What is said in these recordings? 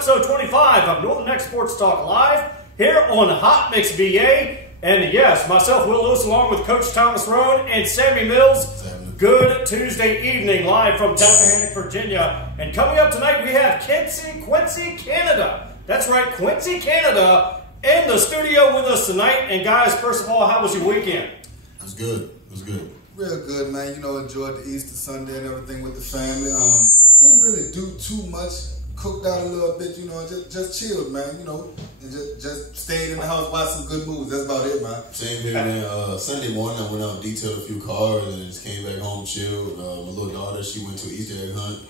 episode 25 of Northern Neck Sports Talk Live here on Hot Mix VA. And yes, myself, Will Lewis, along with Coach Thomas Roane and Sammy Mills. Good Tuesday evening live from Tappahannock, Virginia. And coming up tonight, we have Quincy, Canada. That's right, Quincy, Canada in the studio with us tonight. And guys, first of all, how was your weekend? It was good. It was good. Real good, man. You know, enjoyed the Easter Sunday and everything with the family. Didn't really do too much. Cooked out a little bit, you know, just chilled, man, you know, and just stayed in the house, watched some good movies. That's about it, man. Same here, man. Sunday morning, I went out and detailed a few cars and just came back home, chilled. My little daughter, she went to an Easter egg hunt.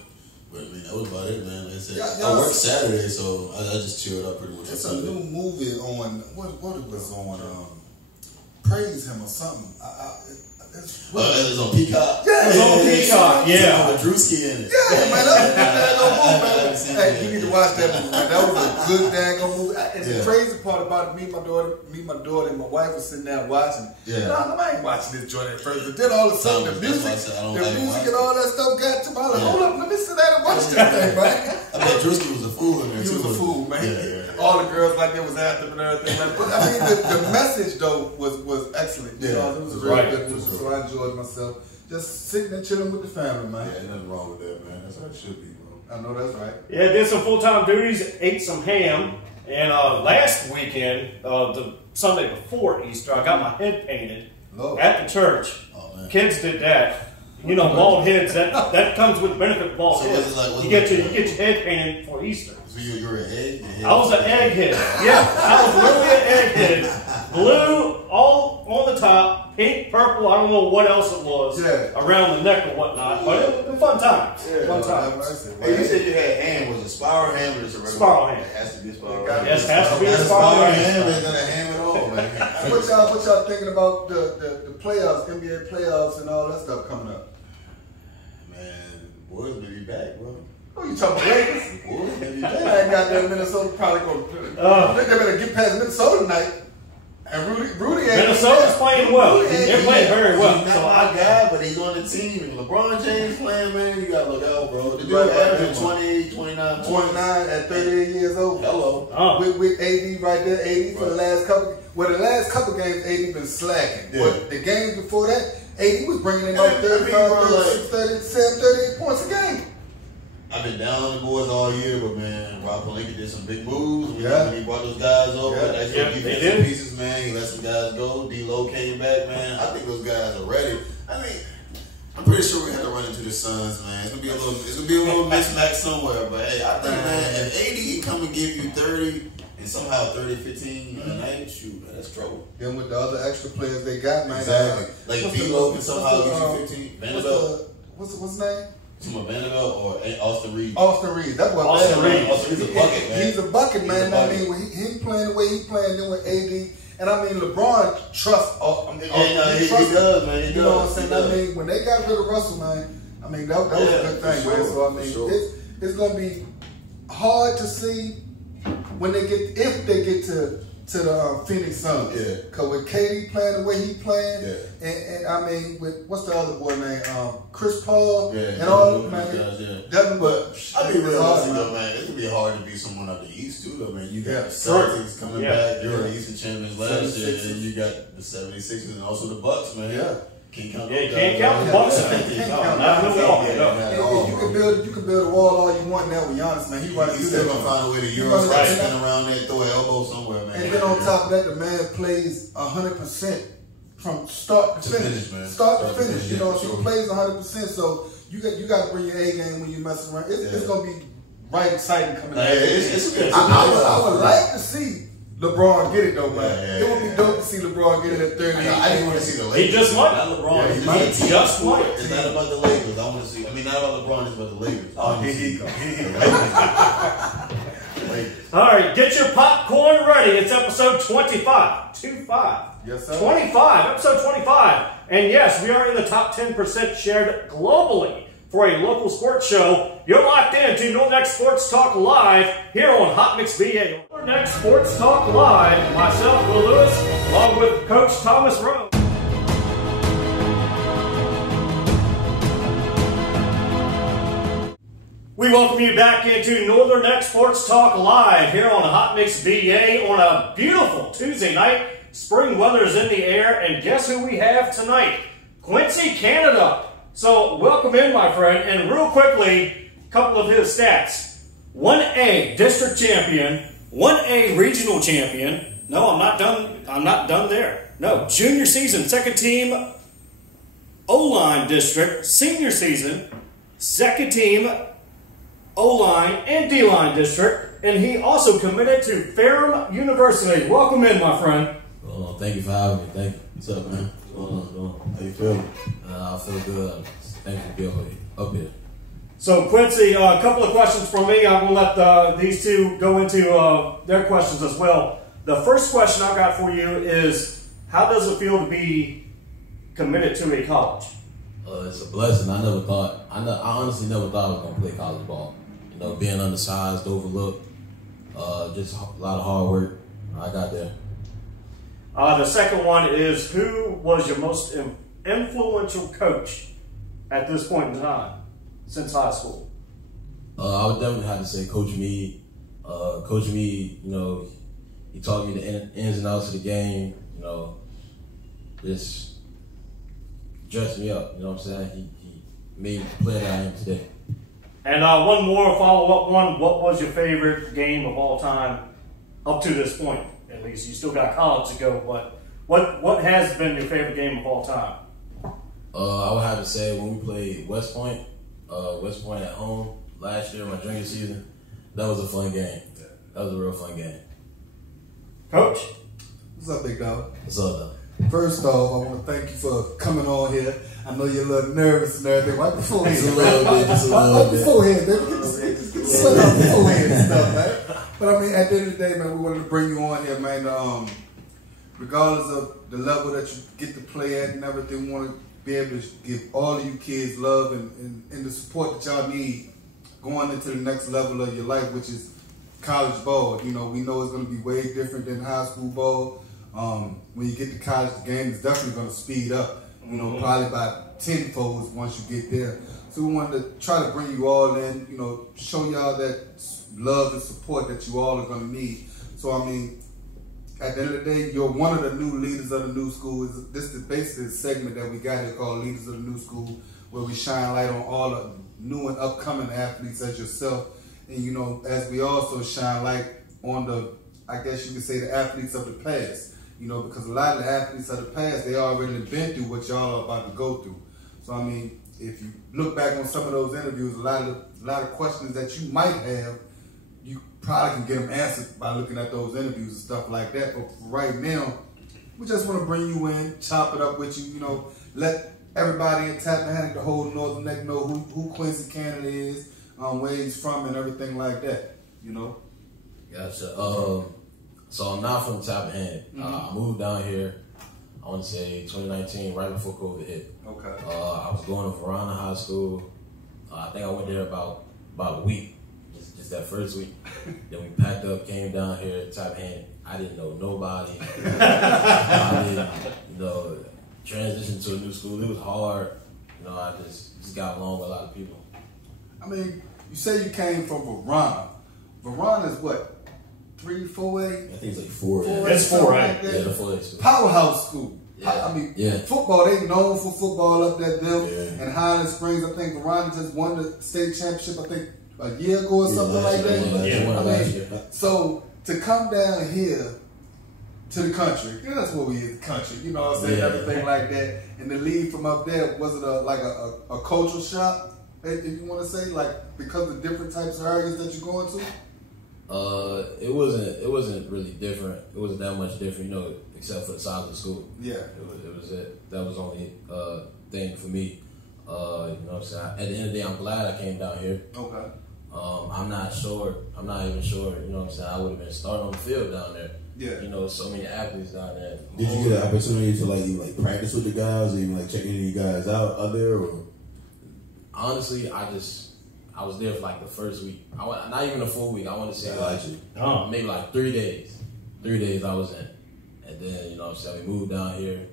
But, I mean, that was about it, man. Like I said, I worked Saturday, so I just chilled out pretty much. It's a new movie on, what it was on, Praise Him or something. It was on Peacock. Yeah, it was on Peacock. Yeah, with Drewski in it. Yeah, man, that was a good daggone movie, man. Hey, you need to watch that movie, man. That was a good daggone movie. And the crazy part about it, me, my daughter, and my wife was sitting there watching. Yeah. And I ain't watching this joint at first, but then all of a sudden the music and all that stuff got to me. I was like, hold up, let me sit down and watch this thing, man. I bet Drewski was a fool in there too. He was a fool, man. Yeah. All the girls like they was after him and everything. But I mean, the message though was excellent. You know, it was a really good movie, so I enjoyed myself. Just sitting and chilling with the family, man. Yeah, nothing wrong with that, man. That's how it should be, bro. I know that's right. Yeah, did some full-time duties, ate some ham, and last weekend, the Sunday before Easter, I got my head painted at the church. Oh, man. Kids did that. You know, bald heads, that comes with the benefit of bald heads. You get your head painted for Easter. So you're an egg? I was an egghead. Yeah, I was literally an egghead. Blue all on the top, pink, purple, I don't know what else it was around the neck or whatnot. But it was fun times. Yeah. Fun times. Hey, you said you had ham. Was it spiral ham or just a regular? Spiral ham. It has to be a spiral ham. Yes, it has to be a spiral ham. It's not a ham at all, man. What y'all thinking about the playoffs, NBA playoffs and all that stuff coming up? Man, boys may be back, bro. Oh, you talking about Lakers? Boys may be back. Man, goddamn Minnesota probably going to they better get past Minnesota tonight. And Rudy ain't Minnesota's playing well. They're playing very well. He's not my guy, but he's on the team. And LeBron James playing, man, you got to look out, bro. The dude averaging 28, 29 at 38 years old. Hello. With AD right there, AD for the last couple games, AD been slacking. Yeah. But the games before that, AD was bringing in about 35, 36, 37, 38 points a game. I've been down on the boys all year, but man, Rob Pelinka did some big moves. Yeah. He brought those guys over. That's some defensive did. pieces, man. He let some guys go. D-Lo came back, man. I think those guys are ready. I mean, I'm pretty sure we have to run into the Suns, man. It's gonna be a little mismatch somewhere. But hey, I think, man, if AD can come and give you 30 and somehow 30, 15 a night, shoot, man, that's trouble. Then with the other extra players they got, man. Exactly. Like D-Lo can somehow get you 15. Vanderbilt. What's his name? Vanderbilt or Austin Reed? Austin Reed. That's what Austin Reed. He's a bucket, man. He's a bucket, man. I mean, when he playing the way he playing, then with AD, and I mean, LeBron trusts. He does, man. He you know what I'm saying? I mean, when they got rid of Russell, man, I mean that was a good thing, man. So I mean, it's gonna be hard to see when if they get to the Phoenix Suns. Yeah. Cause with KD playing the way he playing, and I mean with what's the other boy name? Chris Paul and all them, man. But I be realistic though, man. It's gonna be hard to beat someone out the East too, though, man. You got the Celtics coming back. You were the Eastern champions last year, and then you got the 76ers and also the Bucks, man. Yeah. Can't count the Bucks. You can build a wall all you want now with Giannis, man. He's still gonna find a way to Euro spin around there, throw an elbow somewhere, man. And then on top of that, the man plays 100% from start to finish. Man. Start to finish. You know, he plays 100%. So you got to bring your A game when you mess around. It's gonna be right exciting coming out. I would like to see LeBron get it though, man. It would be dope to see LeBron get it at 30. I didn't want to see the Lakers. He just might. Not LeBron. He just might. It's not about the Lakers. I want to see. I mean, not about LeBron. It's about the Lakers. Oh, here he goes. All right, get your popcorn ready. It's episode 25. 25. Yes, sir. 25. Episode 25. And yes, we are in the top 10% shared globally for a local sports show. You're locked in to Northern Neck Sports Talk Live here on Hot Mix VA. Northern Neck Sports Talk Live. Myself, Will Lewis, along with Coach Thomas Roane. We welcome you back into Northern Neck Sports Talk Live here on Hot Mix BA on a beautiful Tuesday night. Spring weather is in the air, and guess who we have tonight? Quincy, Canada. So welcome in, my friend, and real quickly, a couple of his stats. 1A district champion, 1A regional champion. No, I'm not done there. No, junior season, second team O-line district, senior season, second team O-line and D-line district, and he also committed to Ferrum University. Welcome in, my friend. Thank you for having me. Thank you. What's up, man? What's going on? How you feeling? I feel good. Thank you for being up here. So, Quincy, a couple of questions from me. I'm going to let these two go into their questions as well. The first question I got for you is, how does it feel to be committed to a college? It's a blessing. I honestly never thought I was going to play college ball. You know, being undersized, overlooked, just a lot of hard work. I got there. The second one is, who was your most influential coach at this point in time since high school? I would definitely have to say Coach Meade. Coach Meade, you know, he taught me the ins and outs of the game, you know, just dressed me up, you know what I'm saying? He made me the player that I am today. And one more follow-up one. What was your favorite game of all time up to this point? At least you still got college to go, but what has been your favorite game of all time? I would have to say when we played West Point at home last year, my junior season, that was a fun game. That was a real fun game. Coach? What's up, big dog? What's up, though? First off, I want to thank you for coming on here. I know you're a little nervous and everything. Right beforehand. Just a little bit. Right beforehand, baby. Get the sweat off beforehand and stuff, man. But I mean, at the end of the day, man, we wanted to bring you on here, man. Regardless of the level that you get to play at and everything, we want to be able to give all of you kids love and the support that y'all need going into the next level of your life, which is college ball. You know, we know it's going to be way different than high school ball. When you get to college, the game is definitely going to speed up, you know, probably by tenfold once you get there. So we wanted to try to bring you all in, you know, show y'all that love and support that you all are going to need. So, I mean, at the end of the day, you're one of the new leaders of the new school. This is basically the segment that we got here called Leaders of the New School, where we shine light on all the new and upcoming athletes as yourself. And, you know, as we also shine light on the, I guess you could say, the athletes of the past. You know, because a lot of the athletes of the past, they already been through what y'all are about to go through. So, I mean, if you look back on some of those interviews, a lot of questions that you might have, you probably can get them answered by looking at those interviews and stuff like that. But for right now, we just want to bring you in, chop it up with you, you know, let everybody in Tappahannock, the whole Northern Neck, know who Quincy Canada is, where he's from and everything like that, you know. Gotcha. So I'm not from Tappahannock. I moved down here, I want to say 2019, right before COVID hit. Okay. I was going to Roane High School. I think I went there about a week, just that first week. Then we packed up, came down here to Tappahannock. I didn't know nobody. I didn't, you know, transition to a new school. It was hard. You know, I just got along with a lot of people. I mean, you say you came from Roane. Roane is what? 3, 4A? I think it's like 4A. It's 4A. Like yeah, the 4A school. Powerhouse school. Yeah. I mean, yeah. Football, they known for football up that them. Yeah. And Highland Springs, I think Roane just won the state championship, I think, a year ago or something like that. Yeah. I mean, so to come down here to the country, yeah, that's what we is, the country, you know what I'm saying, everything like that. And to leave from up there, was it like a cultural shock, if you want to say, like because of the different types of areas that you're going to? It wasn't really different. It wasn't that much different, you know, except for the size of the school. Yeah. It was it. That was the only thing for me. You know what I'm saying? At the end of the day, I'm glad I came down here. Okay. I'm not even sure, you know what I'm saying, I would have been starting on the field down there. Yeah. You know, so many athletes down there. Did you get an opportunity to like practice with the guys or even like check any of you guys out there or? Honestly, I was there for like the first week. Not even a full week. I want to say maybe like 3 days. 3 days I was in. And then, you know what I'm saying, we moved down here.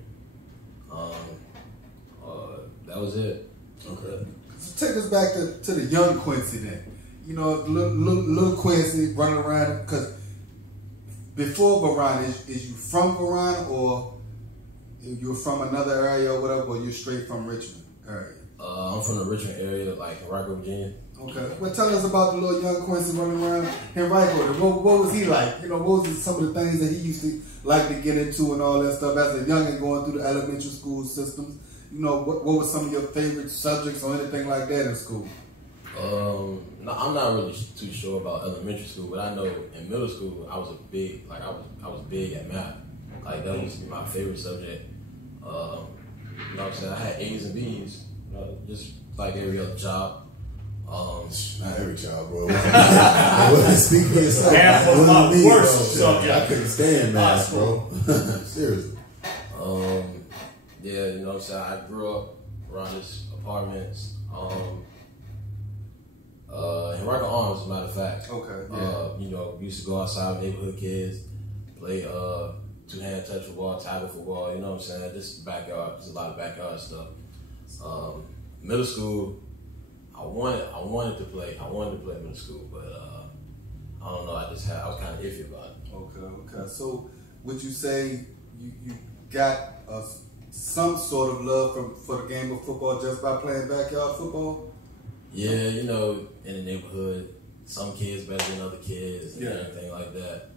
That was it. Okay. So take us back to the young Quincy then. you know, little Quincy running around. Because before Verona, is you from Verona or you're from another area or whatever, or you're straight from Richmond area? I'm from the Richmond area, like Henrico, Virginia. Okay. Well, tell us about the little young Quincy running around Henrico. What was he like? You know, what was some of the things that he used to like to get into and all that stuff as a youngin' going through the elementary school systems? You know, what were some of your favorite subjects or anything like that in school? No, I'm not really too sure about elementary school, but I know in middle school I was big at math. Like that used to be my favorite subject. You know what I'm saying? I had A's and B's, you know, just like every other child. Not every child, bro. I wasn't speaking for yourself. Math was my worst subject. I couldn't stand math, bro. Seriously. Yeah, you know what I'm saying? I grew up around this apartments. Henrico Arms, as a matter of fact. Okay. Yeah. You know, we used to go outside with neighborhood kids, play two-hand touch football, tackle football, you know what I'm saying? Just backyard, just a lot of backyard stuff. Middle school, I wanted to play middle school, but I don't know, I was kind of iffy about it. Okay. So would you say you got some sort of love for the game of football just by playing backyard football? Yeah, you know, in the neighborhood, some kids better than other kids and everything like that.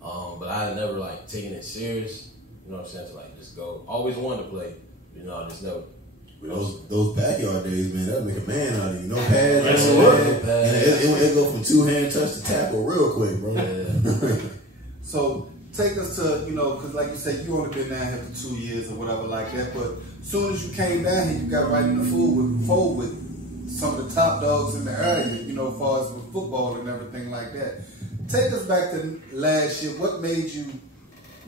But I had never like taken it serious, you know what I'm saying, to like just go. Always wanted to play, you know, I just never. Those backyard days, man, that'll make a man out of you. No pads, Yes, no it pads. It go from two-hand touch to tackle real quick, bro. Yeah. So take us to, you know, because like you said, you only been down here for 2 years or whatever like that, but as soon as you came down here, you got right in the fold with some of the top dogs in the area, you know, as far as with football and everything like that. Take us back to last year. What made you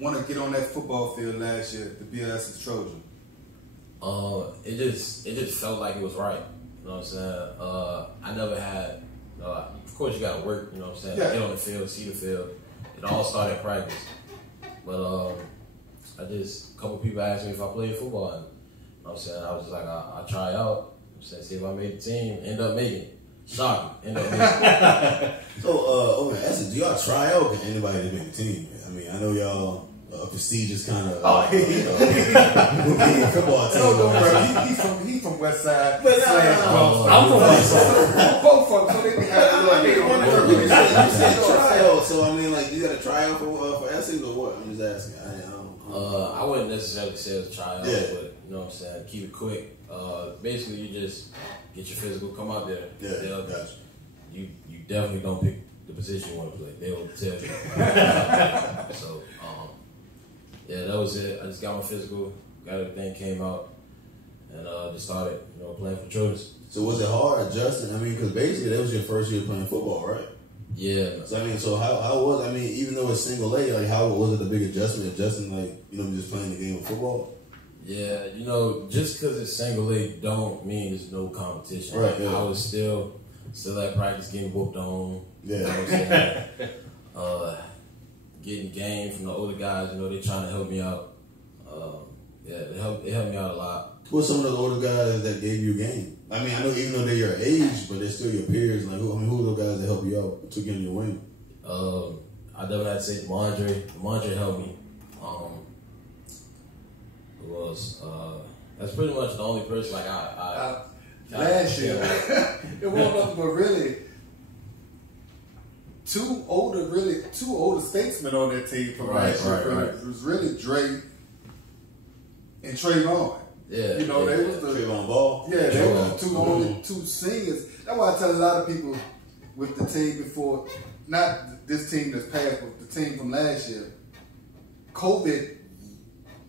want to get on that football field last year to be us Trojan? It just felt like it was right. You know what I'm saying? I never had, of course you gotta work, you know what I'm saying? Yeah. Get on the field, see the field. It all started at practice. But a couple people asked me if I played football. And, you know what I'm saying? I was just like, I'll try out. I'm saying, see if I made the team, end up making it. Shocking, end up making it. So, do y'all try out with anybody that make the team? I mean, I know y'all prestigious kind of football team. No, don't worry. He's from West Side. But I'm from West Side. Both of them, so they be having You said tryout, so I mean, like, you got to try out for Essex or what? I'm just asking. I wouldn't necessarily say it was a tryout, Yeah. but you know what I'm saying, keep it quick. Basically, you just get your physical, come out there. Yeah, gotcha. You definitely don't pick the position you want to play. They'll tell you. So, yeah, that was it. I just got my physical, got everything, came out, and just started, you know, playing for Trojans. So was it hard adjusting? I mean, because basically that was your first year playing football, right? Yeah. So I mean, so how was, I mean, even though it's single A, like how was it a big adjusting like, you know, just playing the game of football? Yeah, you know, just because it's single A don't mean there's no competition. Right, yeah. I was still at practice getting whooped on. Yeah. You know what I'm saying? Getting game from the older guys, you know, they trying to help me out. Yeah, it helped me out a lot. Who are some of those older guys that gave you a game? I mean, I know even though they're your age, but they're still your peers. Like, who are those guys that help you out, took you in your wing? I definitely had to say Mondre helped me. Who else? That's pretty much the only person. Like last year, it wasn't nothing but really two older statesmen on that team from last year. Right. It was really Dre and Trayvon. Yeah, you know, they was the Trayvon Ball. Yeah, they were the only two seniors. That's why I tell a lot of people with the team before, not this team that's passed, but the team from last year. COVID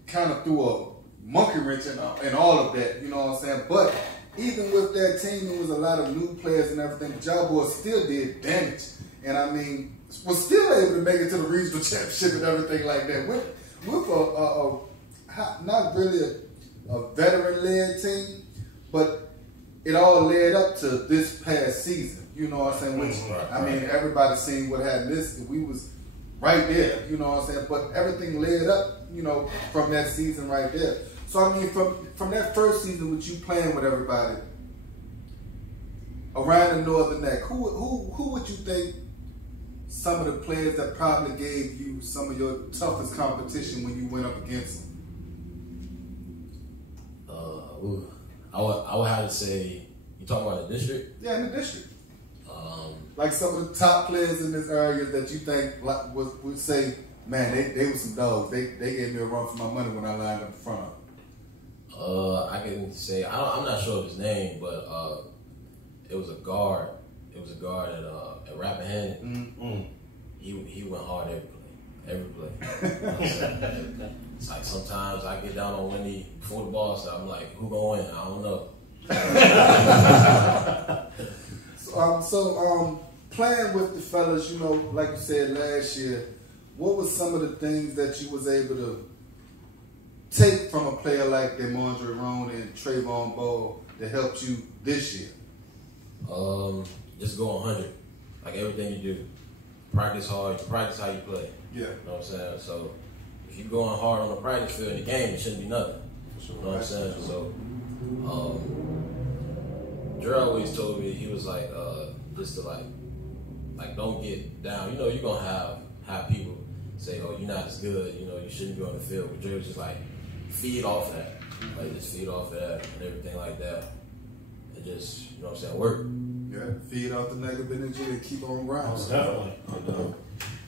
kind of threw a monkey wrench in all of that, you know what I'm saying? But even with that team, there was a lot of new players and everything. But y'all boys still did damage. And I mean, was still able to make it to the regional championship and everything like that. With not really a veteran-led team, but it all led up to this past season. You know what I'm saying? Which, I mean, everybody seen what happened this. We was right there, you know what I'm saying? But everything led up, you know, from that season right there. So, I mean, from that first season with you playing with everybody, around the Northern Neck, who would you think some of the players that probably gave you some of your toughest competition when you went up against them? I would have to say, you talking about the district? Yeah, in the district. Like some of the top players in this area that you think would say, man, they were some dogs. They gave me a run for my money when I lined up in front of them. I can say I'm not sure of his name, but it was a guard. It was a guard at Rappahannock. Mm-hmm. He went hard every play. It's like sometimes I get down on Wendy before the ball, so I'm like, who gonna win? I don't know. So playing with the fellas, you know, like you said last year, what was some of the things that you was able to take from a player like DeMondre Roane and Trayvon Ball that helped you this year? Just go 100. Like everything you do. Practice hard, practice how you play. Yeah. You know what I'm saying? So if you're going hard on the practice field in the game, it shouldn't be nothing. You know what I'm saying? So Dre always told me, he was like, just to like don't get down. You know, you're gonna have people say, oh, you're not as good, you know, you shouldn't be on the field. But Dre was just like, feed off that. Like just feed off that and everything like that. And just, you know what I'm saying, work. Yeah, feed off the negative energy and keep on grinding. Most definitely.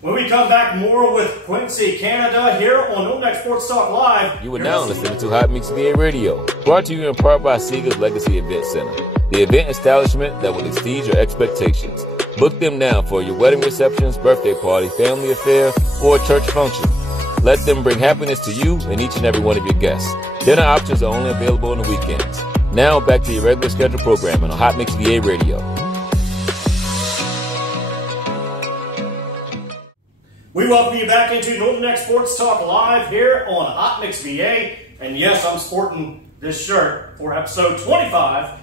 When we come back, more with Quincy, Canada, here on NNK Sports Talk Live. You are now listening to Hot Mix VA Radio, brought to you in part by Seeger's Legacy Event Center, the event establishment that will exceed your expectations. Book them now for your wedding receptions, birthday party, family affair, or church function. Let them bring happiness to you and each and every one of your guests. Dinner options are only available on the weekends. Now back to your regular scheduled programming on Hot Mix VA Radio. We welcome you back into NNK Sports Talk Live here on Hot Mix VA. And yes, I'm sporting this shirt for episode 25.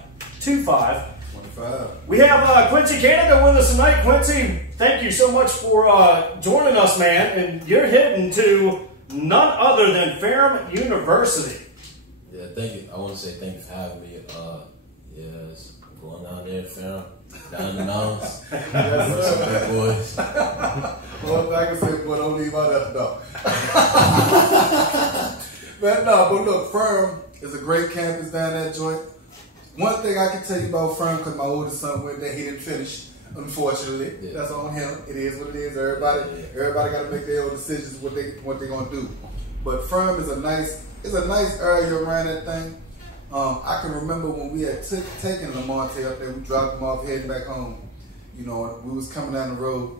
We have Quincy, Canada with us tonight. Quincy, thank you so much for joining us, man. And you're heading to none other than Ferrum University. Yeah, thank you. I want to say thank you for having me. Yes, I'm going down there, Ferrum, down in the mountains. Yes, some big boys. Well, like I said, boy, don't leave out that door. But look, Ferrum is a great campus down that joint. One thing I can tell you about Ferrum, because my oldest son went there, he didn't finish, unfortunately. Yeah. That's on him. It is what it is. Everybody got to make their own decisions what they're gonna do. But Ferrum is a nice area around that thing. I can remember when we had taken Lamonte up there, we dropped him off heading back home. You know, we was coming down the road.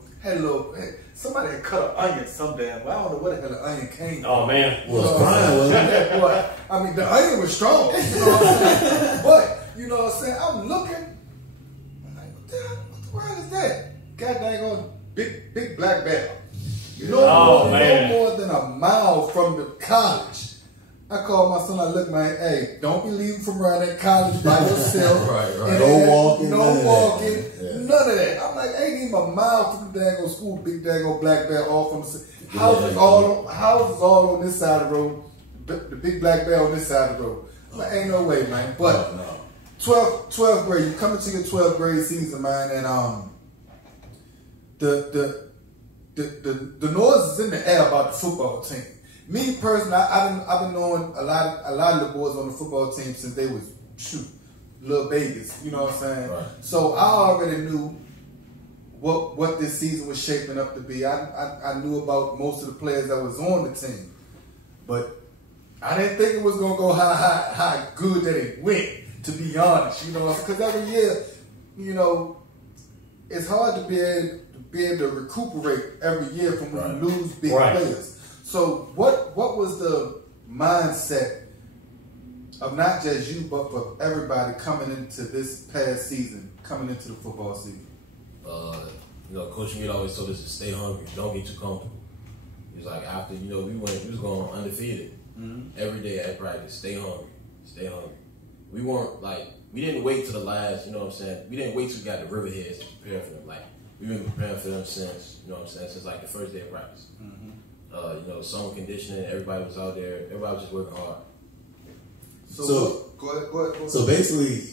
Somebody had cut an onion some damn. Well, I don't know where the hell the onion came from. Oh man, Well, it's fine, wasn't it? Boy, I mean, the onion was strong. You know what I'm saying? But you know what I'm saying? I'm looking. I'm like, what the world is that? God dang on big black bear. No more than a mile from the college. I called my son, I look, man, hey, don't be leaving from around that college by yourself. Right. No walking. None of that. I'm like, ain't even a mile from the daggone school, big daggone black bear all from the houses all on this side of the road, the big black bear on this side of the road. I'm like, ain't no way, man. But 12th grade, you come into your 12th grade season, man, and the noise is in the air about the football team. Me personally, I've been knowing a lot of the boys on the football team since they was little babies. You know what I'm saying? Right. So I already knew what this season was shaping up to be. I knew about most of the players that was on the team, but I didn't think it was gonna go how good that it went. To be honest, you know, because every year, you know, it's hard to be able to recuperate every year from when you lose big players. So what was the mindset of not just you, but for everybody coming into this past season, coming into the football season? You know, Coach Mead always told us to stay hungry, don't get too comfortable. He was like, after, you know, we was going undefeated every day at practice. Stay hungry. We weren't like, we didn't wait till the last, you know what I'm saying? We didn't wait till we got the Riverheads to prepare for them. Like, we've been preparing for them since, you know what I'm saying, since like the first day of practice. You know, summer conditioning, everybody was out there, everybody was just working hard. So go ahead. So basically,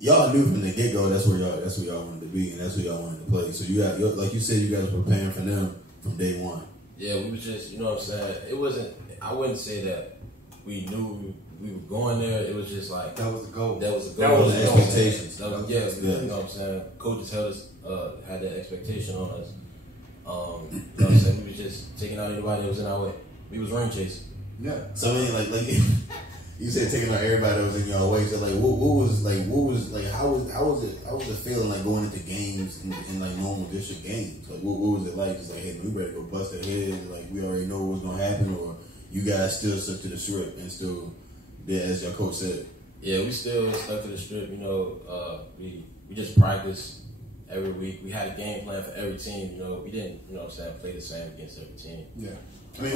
y'all knew from the get go that's where y'all wanted to be, and that's where y'all wanted to play. So you got, like you said, you guys were preparing for them from day one. Yeah, we was just, you know what I'm saying. It wasn't. I wouldn't say that we knew we were going there. It was just like that was the goal. That was the goal. That was the expectations. You know what I'm saying. Coaches held us, had that expectation on us. You know what I'm saying. We was just taking out anybody that was in our way. We was ring chasing. Yeah. So I mean, like you said, taking out everybody that was in your way. So like, how was it feeling like going into games in like normal district games? Like, what was it like? Just like, hey, we better go bust our heads. Like, we already know what's gonna happen, or you guys still stuck to the script and still did as your coach said? Yeah, we still stuck to the script. You know, we just practiced every week. We had a game plan for every team. You know, we didn't, you know what I'm saying, play the same against every team. Yeah. I mean,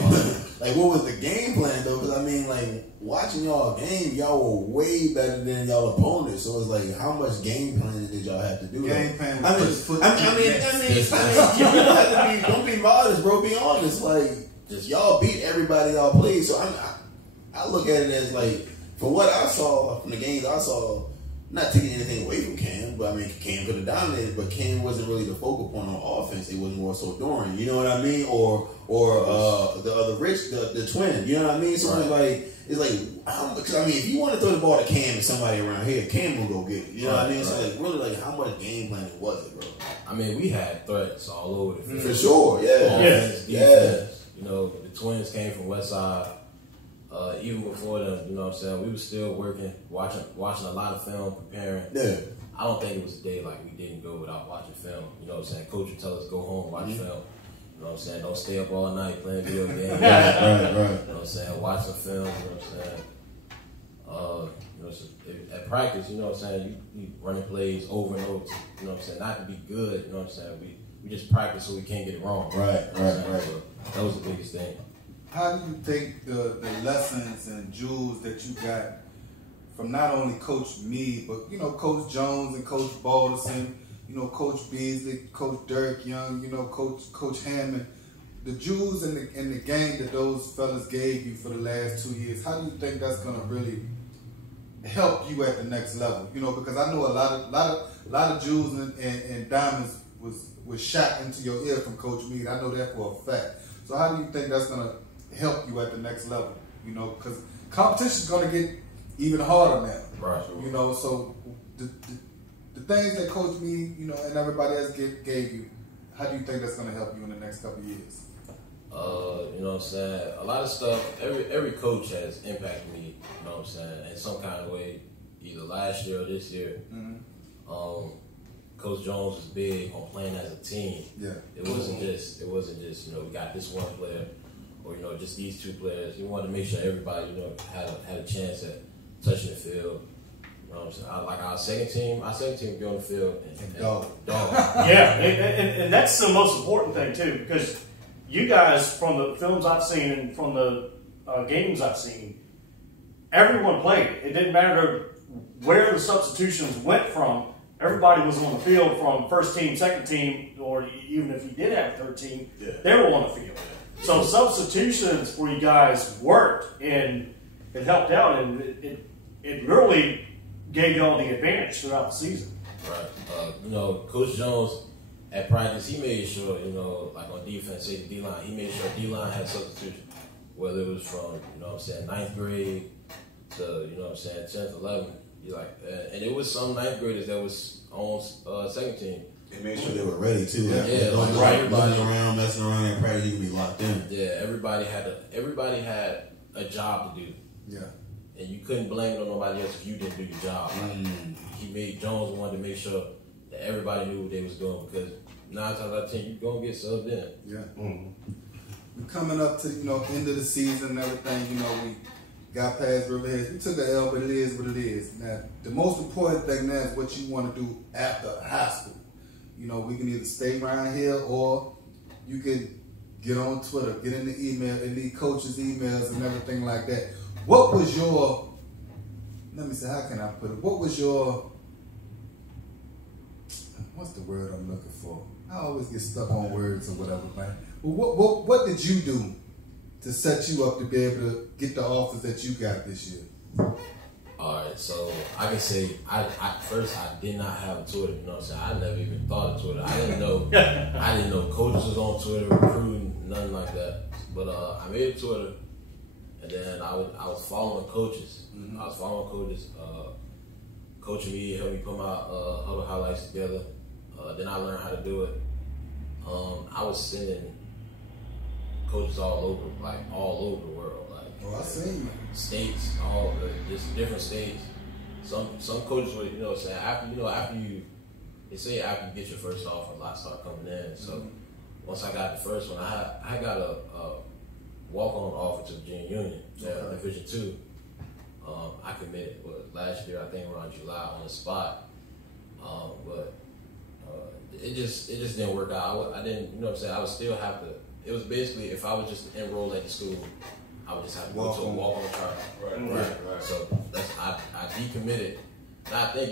like, what was the game plan though? Because I mean, like, watching y'all game, y'all were way better than y'all opponents. So it's like, how much game planning did y'all have to do? Game plan. I mean, don't be modest, bro. Be honest. Like, just y'all beat everybody y'all played. So I look at it as like, for what I saw from the games I saw, not taking anything away from Cam, but I mean, Cam could have dominated, but Cam wasn't really the focal point on offense. It was more so Doran, you know what I mean? Or the other Rich, the twin, you know what I mean? So right. it's like, because I mean, if you want to throw the ball to Cam and somebody around here, Cam will go get it. You know what I mean? Right. So like, really, like, how much game planning was it, bro? I mean, we had threats all over the field. For sure, yeah. Offense, defense. You know, the twins came from West Side. Even before them, you know what I'm saying, we were still working, watching a lot of film, preparing. Yeah. I don't think it was a day like we didn't go without watching film. You know what I'm saying? Coach would tell us, go home, watch film. You know what I'm saying? Don't stay up all night playing video games. Right. You know what I'm saying? Watch some film, you know what I'm saying? You know, so at practice, you know what I'm saying, you running plays over and over, you know what I'm saying? Not to be good, you know what I'm saying? We just practice so we can't get it wrong. Right. So that was the biggest thing. How do you think the lessons and jewels that you got from not only Coach Meade, but, you know, Coach Jones and Coach Balderson, you know, Coach Beasley, Coach Derek Young, you know, Coach Hammond, the jewels in the game that those fellas gave you for the last 2 years, how do you think that's going to really help you at the next level? You know, because I know a lot of jewels and diamonds was shot into your ear from Coach Meade. I know that for a fact. So how do you think that's going to help you at the next level? You know, because competition's going to get even harder now. Right. You know, so the things that Coach Meade, you know, and everybody else gave you, how do you think that's going to help you in the next couple of years? You know what I'm saying? A lot of stuff, every coach has impacted me, you know what I'm saying, in some kind of way, either last year or this year. Mm-hmm. Coach Jones was big on playing as a team. Yeah. It wasn't just, you know, we got this one player or, you know, just these two players. You wanted to make sure everybody, you know, had a chance at touching the field. You know what I'm saying? Like our second team would be on the field and dog. Yeah, and that's the most important thing too, because you guys, from the films I've seen and from the games I've seen, everyone played. It didn't matter where the substitutions went from. Everybody was on the field, from first team, second team, or even if you did have a third team, they were on the field. So substitutions for you guys worked, and it helped out, and it really gave y'all the advantage throughout the season. Right. You know, Coach Jones at practice, he made sure, you know, like on defense, say the D-line, he made sure D-line had substitution, whether it was from, you know what I'm saying, 9th grade to, you know what I'm saying, 10th, 11th. And it was some 9th graders that was on second team. They made sure they were ready too. Yeah, don't everybody around, messing around, and practice, you can be locked in. Yeah, everybody had a job to do. Yeah. And you couldn't blame it on nobody else if you didn't do your job. Jones wanted to make sure that everybody knew what they was doing, because 9 times out of 10 you're gonna get subbed in. Yeah. Mm-hmm. We're coming up to, you know, end of the season and everything, you know, we got past Riverheads. We took the L, but it is what it is. Now, the most important thing now is what you want to do after high school. You know, we can either stay around here, or you can get on Twitter, get in the email, in the coaches' emails and everything like that. What was your, let me see, how can I put it? What was your, what's the word I'm looking for? I always get stuck on words or whatever, man. Well, what did you do to set you up to be able to get the offers that you got this year? All right, so I can say I first I did not have a Twitter. You know what I'm saying? I never even thought of Twitter. I didn't know coaches was on Twitter, recruiting, nothing like that. But I made a Twitter, and then I was following coaches. Mm-hmm. I was following coaches. Coach me helped me put my huddle highlights together. Then I learned how to do it. I was sending coaches all over the world. Oh, I seen states, just different states. Some coaches would, you know what I'm saying, after you get your first offer, a lot start coming in. So once I got the first one, I got a walk-on offer to Virginia Union, Division II. I committed last year, I think around July on the spot. But it just didn't work out. I didn't, you know what I'm saying, I would still have to, it was basically, if I was just enrolled at the school, I would just have to go to a walk-on trial. Right. So I decommitted. And I think,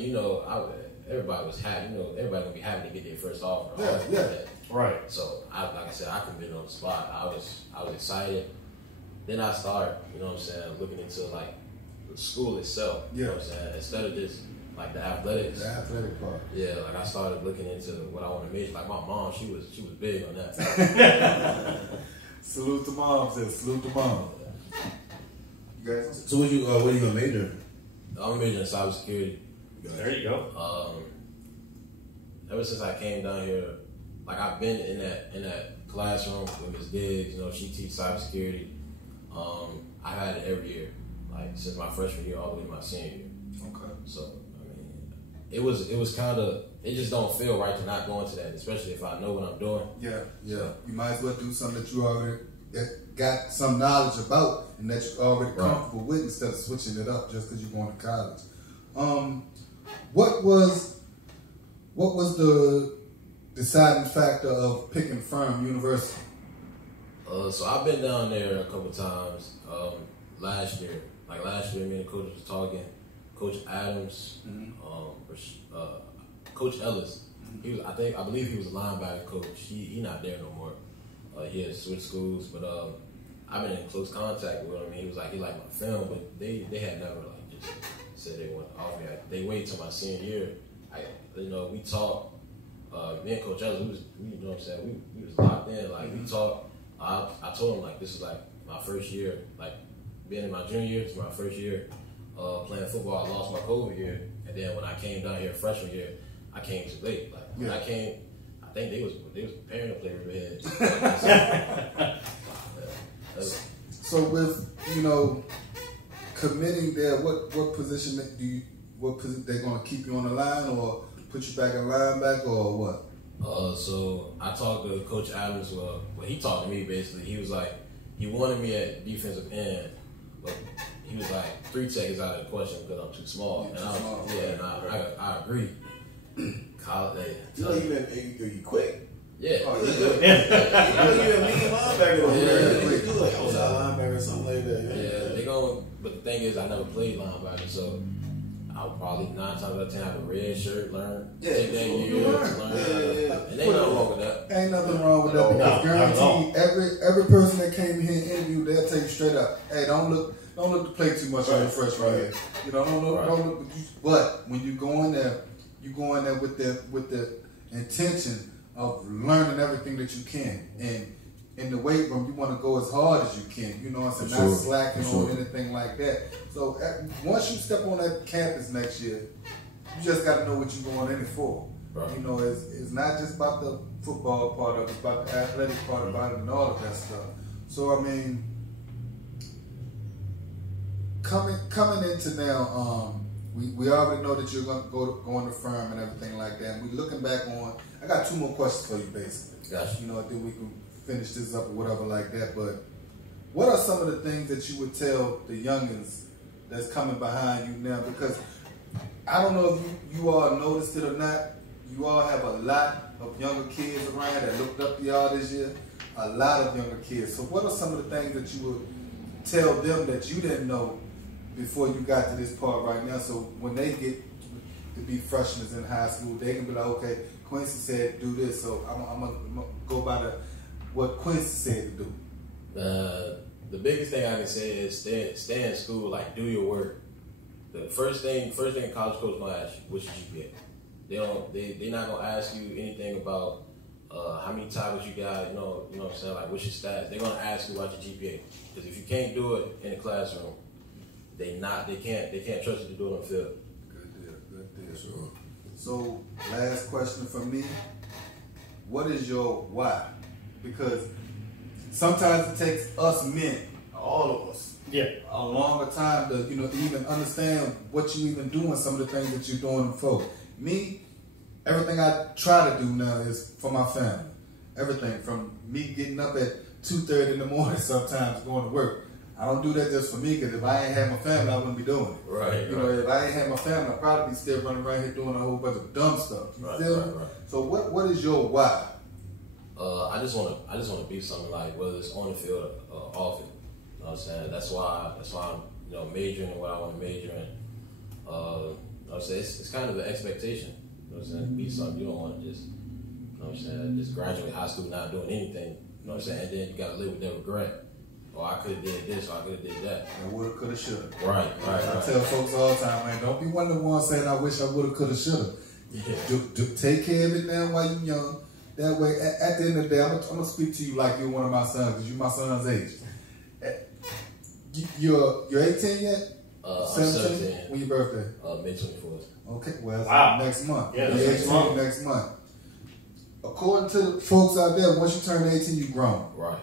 everybody was happy. Everybody gonna be happy to get their first offer. Yeah. Right. So like I said, I committed on the spot. I was excited. Then I started, you know what I'm saying, looking into like the school itself. You know what I'm saying? Instead of just like the athletics. The athletic part. Yeah, like I started looking into what I want to major. Like my mom, she was big on that. Salute to mom, salute to mom. You guys? So what are you gonna major? I'm majoring in cybersecurity. There you go. Ever since I came down here, like I've been in that classroom with Ms. Diggs. She teaches cybersecurity. I had it every year, like since my freshman year all the way to my senior year. Okay. So I mean, it was kind of, it just don't feel right to not go into that, especially if I know what I'm doing. Yeah. You might as well do something that you already got some knowledge about and that you're already comfortable with instead of switching it up just because you're going to college. What was the deciding factor of picking Firm University? So I've been down there a couple times. Last year, me and the coach was talking. Coach Adams, Coach Ellis. He was, I believe he was a linebacker coach. He not there no more. He had switched schools, but I've been in close contact with him. He was like, he liked my film, but they had never like just said they want to offer me. They waited till my senior year. We talked. Me and Coach Ellis, we you know what I'm saying, we was locked in. Like we talked. I told him like this is like my first year, like being in my junior year, this is my first year playing football. I lost my COVID year, and then when I came down here freshman year, I came too late. Like when I came, I think they was preparing to play Riverhead. So with committing there, what position they gonna keep you on the line or put you back in linebacker or what? So I talked to Coach Adams. Well, he talked to me basically. He was like, he wanted me at defensive end, but he was like 3 seconds out of the question because I'm too small. I agree. College day. You quick. Yeah. Oh, yeah. You're a mean linebacker over there. You like outside linebacker or something like that. Yeah, they going. But the thing is, I never played linebacker, so I'll probably 9 times out of 10 have a red shirt, take that year to learn. And ain't nothing wrong with that. Ain't nothing wrong with that because guaranteed every person that came here and interviewed, they'll tell you straight up, hey, don't look to play too much on your freshman year. Don't look. But when you go in there, with the intention of learning everything that you can. And in the weight room, you want to go as hard as you can. You know what I'm saying? Not slacking on anything like that. So once you step on that campus next year, you just got to know what you're going in it for. Right. It's not just about the football part of it, it's about the athletic part about it and all of that stuff. So, I mean, coming into now, we already know that you're going to go on the Firm and everything like that. And we're looking back on, I got 2 more questions for you, basically. Gotcha. I think we can finish this up or whatever like that. But what are some of the things that you would tell the youngins that's coming behind you now? Because I don't know if you all noticed it or not. You all have a lot of younger kids around that looked up to y'all this year. A lot of younger kids. So what are some of the things that you would tell them that you didn't know before you got to this part right now? So when they get to be freshmen in high school, they can be like, okay, Quincy said do this, so I'm gonna go by what Quincy said to do. The biggest thing I can say is stay in school, like do your work. the first thing a college coach gonna ask you, what's your GPA? They're not gonna ask you anything about how many titles you got, you know what I'm saying, like what's your stats. They're gonna ask you about your GPA. Because if you can't do it in the classroom, they can't trust you to do it on the field. Good deal. Sure. So last question from me. What is your why? Because sometimes it takes us men, all of us, a longer time to even understand what you even doing, some of the things that you're doing for. Me, everything I try to do now is for my family. Everything from me getting up at 2:30 in the morning sometimes going to work. I don't do that just for me, because if I ain't had my family, I wouldn't be doing it. Right. If I ain't had my family, I'd probably be still running around here doing a whole bunch of dumb stuff. You feel me? So what is your why? I just wanna be something, like whether it's on the field or off it. You know what I'm saying? That's why I'm majoring in what I want to major in. You know what I'm saying? It's kind of an expectation. You know what I'm saying? Be something you don't want to just, you know what I'm saying, just graduate high school not doing anything. You know what I'm saying? And then you gotta live with that regret. Oh, I could have did this, or I could have did that. I woulda, coulda, shoulda. Right. I tell folks all the time, man, don't be one of the ones saying, I wish I woulda, coulda, shoulda. Yeah. Take care of it now while you're young. That way, at the end of the day, I'm gonna speak to you like you're one of my sons, because you're my son's age. You're 18 yet? 17? When your birthday? Mid-24th. Okay, well, wow. Next month. Yeah, next month. According to the folks out there, once you turn 18, you grown. Right.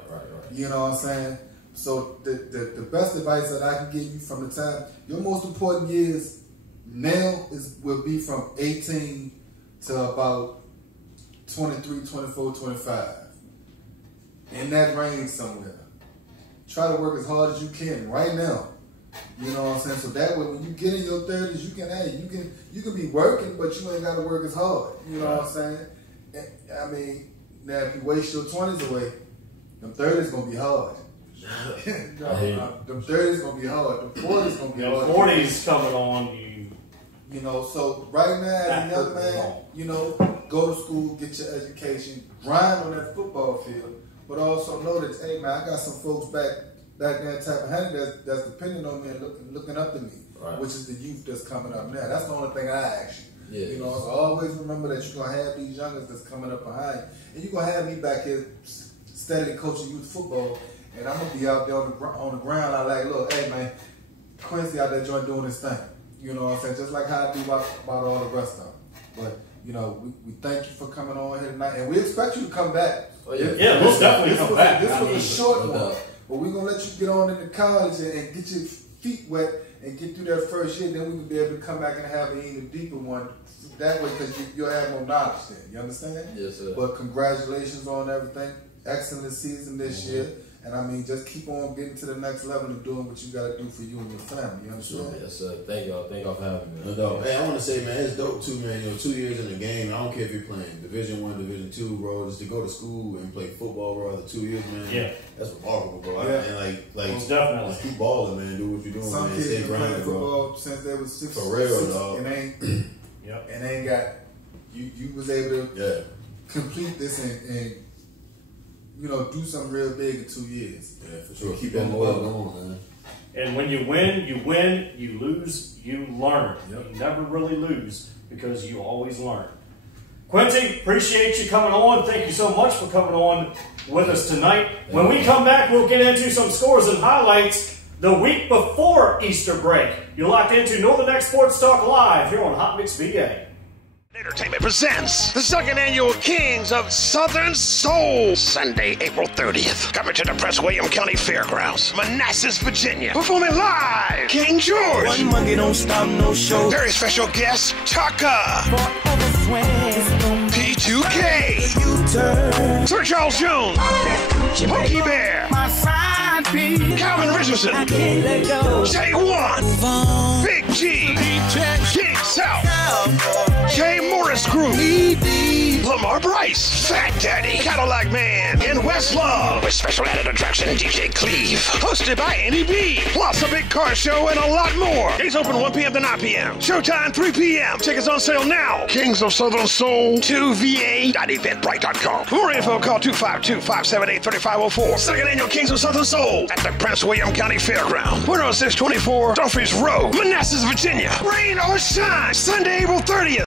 You know what I'm saying? So the best advice that I can give you from the time, your most important years now will be from 18 to about 23, 24, 25. In that range somewhere. Try to work as hard as you can right now. You know what I'm saying? So that way, when you get in your 30s, you can be working, but you ain't got to work as hard. You know what I'm saying? I mean, now if you waste your 20s away, them 30s gonna be hard. Them 30s gonna be hard. Them 40s gonna be hard. 40s coming on you. You know, so right now as a young man, go to school, get your education, grind on that football field, but also know that, hey man, I got some folks back there in Tappahannock that's depending on me and looking up to me, which is the youth that's coming up now. That's the only thing I ask you. Yeah, so always remember that you're gonna have these youngers that's coming up behind, and you're gonna have me back here steadily coaching youth football, and I'm gonna be out there on the ground. I like, look, hey man, Quincy out there doing this thing. You know what I'm saying? Just like how I do about all the rest of them. But we thank you for coming on here tonight, and we expect you to come back. Oh yeah, we'll definitely come back. This was a short one, but we're gonna let you get on into college and get your feet wet and get through that first year. Then we can be able to come back and have an even deeper one. That way, because you'll have more knowledge then. You understand? Yes, sir. But congratulations on everything. Excellent season this year. And I mean, just keep on getting to the next level and doing what you got to do for you and your family. You understand? Sure. Yes, sir. Thank y'all for having me. No, hey, I want to say, man, it's dope too, man. 2 years in the game. I don't care if you're playing Division I, Division II, bro. Just to go to school and play football, bro, after 2 years, man. Yeah, that's remarkable, bro. Yeah. And like, most definitely. Just keep balling, man. Do what you're doing, Some man. kids Stay been playing grinding, football bro. since they was 6. For real, dog. And ain't got. You was able to complete this and do something real big in 2 years. Yeah, for sure. Keep that on going, man. And when you win, you win. You lose, you learn. Yep. You never really lose because you always learn. Quincy, appreciate you coming on. Thank you so much for coming on with us tonight. When we come back, we'll get into some scores and highlights the week before Easter break. You're locked into Northern X Sports Talk Live here on Hot Mix VA. Entertainment presents the second annual Kings of Southern Soul, Sunday, April 30th. Coming to the Prince William County Fairgrounds, Manassas, Virginia. Performing live, King George. One Monday don't stop, no show. Very special guest, Taka. P2K. Sir Charles Jones. Pokey Bear. Calvin Richardson. J1. Big G. King South. J Morris Group. Lamar Bryce. Fat Daddy. Cadillac Man. And Westlove. With special added attraction, DJ Cleve. Hosted by Andy B. Plus a big car show and a lot more. Gates open 1 p.m. to 9 p.m. Showtime 3 p.m. Tickets on sale now. Kings of Southern Soul 2va.eventbrite.com. For more info, call 252-578-3504. Second annual Kings of Southern Soul. hold at the Prince William County Fairground. 10624 Dumfries Road, Manassas, Virginia. Rain or shine, Sunday, April 30th.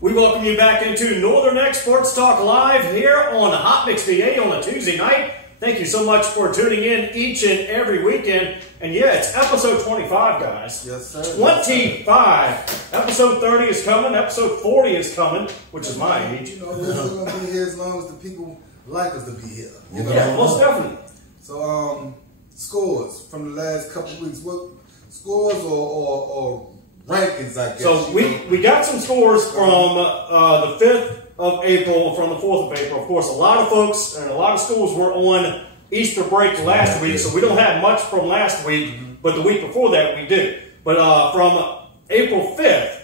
We welcome you back into Northern X Sports Talk Live here on Hot Mix VA on a Tuesday night. Thank you so much for tuning in each and every weekend. And yeah, it's episode 25, guys. Yes, sir. 25. Episode 30 is coming. Episode 40 is coming, which is my age. You know, we're going to be here as long as the people like us to be here. You know? Yeah, most definitely. So, scores from the last couple of weeks. What scores or rankings, I guess? So we got some scores from the 5th of April, from the 4th of April. Of course, a lot of folks and a lot of schools were on Easter break last week, so we don't have much from last week, but the week before that we do. But from April 5th,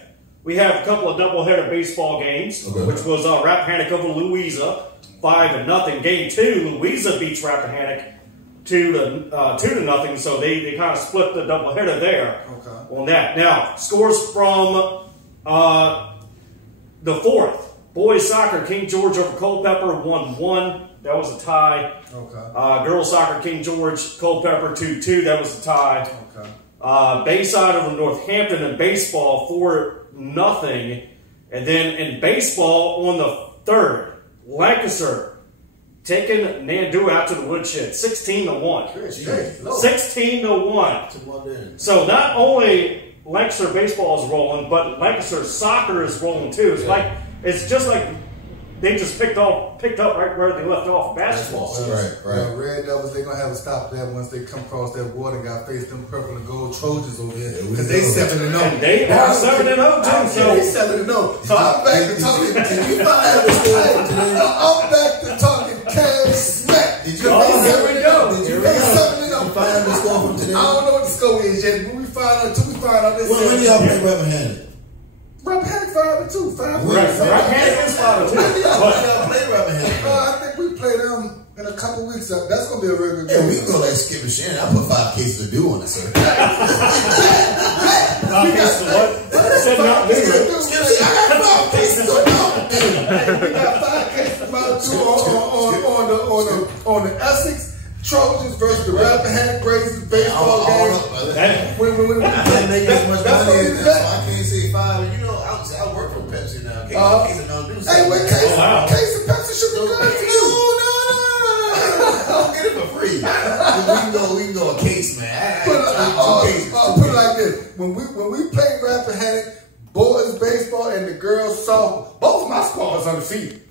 we have a couple of doubleheader baseball games, which was Rappahannock over Louisa, 5-0. Game 2, Louisa beats Rappahannock 2-0, so they kind of split the doubleheader there on that. Now, scores from the 4th. Boys soccer, King George over Culpeper, 1-1. That was a tie. Girls soccer, King George, Culpeper, 2-2. That was a tie. Bayside over Northampton in baseball, 4-0. And then in baseball on the 3rd, Lancaster taking Nandua out to the woodshed, 16-1. 16-1. So not only Lancaster baseball is rolling, but Lancaster soccer is rolling too. It's just like they just picked up right where they left off basketball. Right. Red Devils, they're going to have to stop that once they come across that water and got faced them purple and gold Trojans over here. Because they 7-0. And they are 7-0 too. So they 7-0. So I'm back to talking. I'm back to talking cash smack. Did you here we go. Did you find 7-0? Find the score from today. I don't know what the score is yet. But we find out until we find out this. When do y'all play Rappahannock? Rappahannock 5-2. Rappahannock is 5-2. I think we play them in a couple weeks. That's going to be a real good game. Yeah, we can go like Skip and Shannon. I put 5 cases of dew on it, sir. 5 cases of what? I got 5 cases of dew. We got 5 cases of dew on the Essex Trojans versus the Rappahannock Braves baseball game. I can't make as much money as that, so I can't say 5. You know, I work for Pepsi now. Case of Mountain Dew. Hey, wait, case of Pepsi should be good for you. No. Don't get it for free. We can go a case, man. Put it like this: when we played Rappahannock, boys baseball and the girls softball, both of my squads undefeated.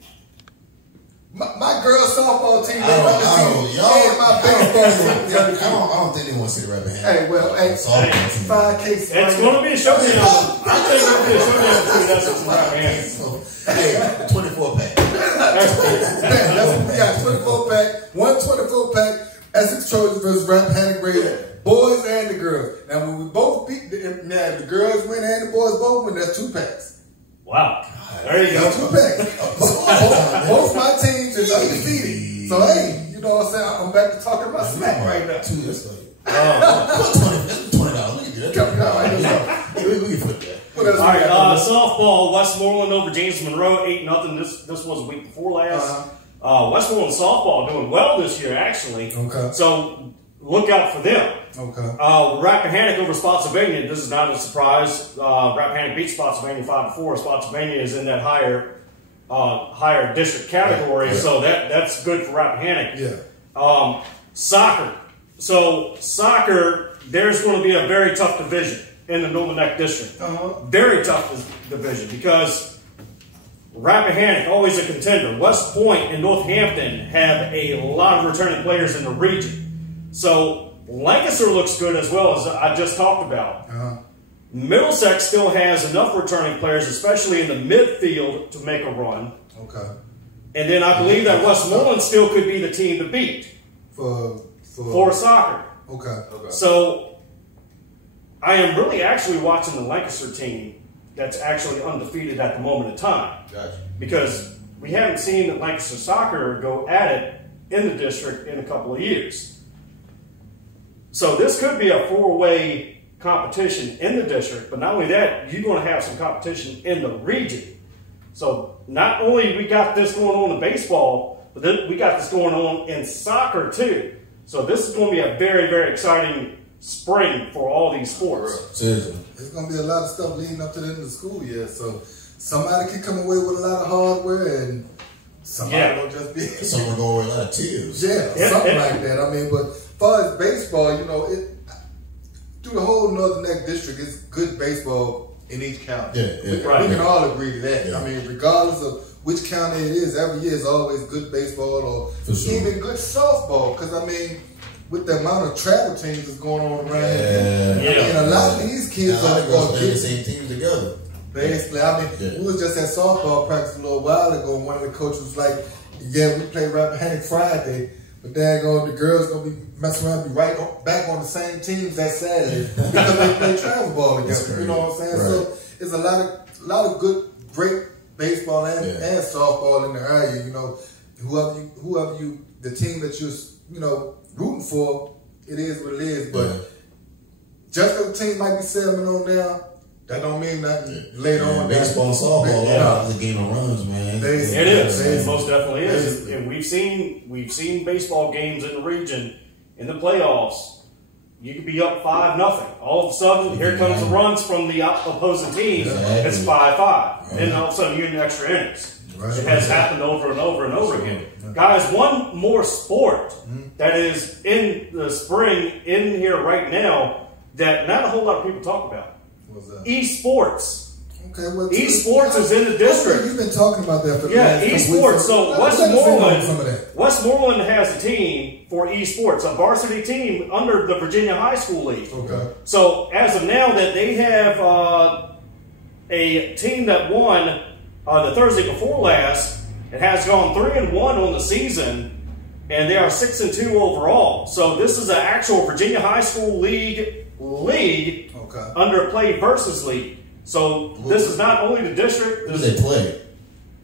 My girls softball team is undefeated, and my baseball team is undefeated. I don't think they want to see the Rappahannock. Hey, well, 5 cases. It's going to be a showdown. I think it's going to be a showdown between Essex and Rappahannock. Hey, 24-pack. That's what we got. 24-pack. 1 24-pack. Essex Trojans versus Rappahannock Braves. Boys and the girls. Now, when we both beat the girls win and the boys both win, that's 2 packs. Wow. There you go. 2 packs. Both my teams is undefeated. So, hey, you know what I'm saying? I'm back to talking about smack right now. $2. That's like $20. Look at that. We can put that. All right, softball, Westmoreland over James Monroe, 8-0. This was a week before last. Westmoreland softball doing well this year, actually. So look out for them. Rappahannock over Spotsylvania. This is not a surprise. Rappahannock beat Spotsylvania 5-4. Spotsylvania is in that higher district category, so that's good for Rappahannock. Soccer. So soccer, there's going to be a very tough division in the Northern Neck district. Very tough division because Rappahannock, always a contender. West Point and Northampton have a lot of returning players in the region. So Lancaster looks good as well, as I just talked about. Middlesex still has enough returning players, especially in the midfield, to make a run. And then I believe that Westmoreland still could be the team to beat for soccer. So I am really actually watching the Lancaster team that's actually undefeated at the moment in time. Because we haven't seen the Lancaster soccer go at it in the district in a couple of years. So this could be a 4-way competition in the district, but not only that, you're going to have some competition in the region. So not only we got this going on in baseball, but then we got this going on in soccer too. So this is going to be a very, very exciting spring for all these sports. Seriously. There's going to be a lot of stuff leading up to the end of the school year. So somebody can come away with a lot of hardware and somebody will just be... Someone go with a lot of tears. Something like that. I mean, but as far as baseball, you know, through the whole Northern Neck District, it's good baseball in each county. We can all agree to that. I mean, regardless of which county it is, every year is always good baseball or even good softball. Because, I mean, with the amount of travel teams that's going on around here, I mean, a lot of these kids are going to get the same teams together. Basically, I mean, we was just at softball practice a little while ago, and one of the coaches was like, yeah, we play Rappahannock Friday, but the girls going to be messing around and be right back on the same teams that Saturday because they play travel ball together. You know what I'm saying? Right. So it's a lot of good, great baseball and softball in the area. You know, whoever you, the team that you're, rooting for, it is what it is. But just because the team might be 7-0 now, that don't mean nothing later on. Baseball and softball, is a game of runs, man. It is. It most definitely is. And we've seen baseball games in the region in the playoffs. You could be up 5-0. All of a sudden, here comes the runs from the opposing team. It's 5-5. And all of a sudden, you're in extra innings. It has happened over and over and over again. Guys, one more sport that is in the spring in here right now that not a whole lot of people talk about. What's that? Esports. Okay, well, esports is in the district. You've been talking about that for the last esports. So Westmoreland has a team for esports, a varsity team under the Virginia High School League. Okay. So as of now, that they have a team that won the Thursday before last. It has gone 3-1 on the season, and they are 6-2 overall. So this is an actual Virginia High School League under Play Versus League. So this is not only the district. Who do they play?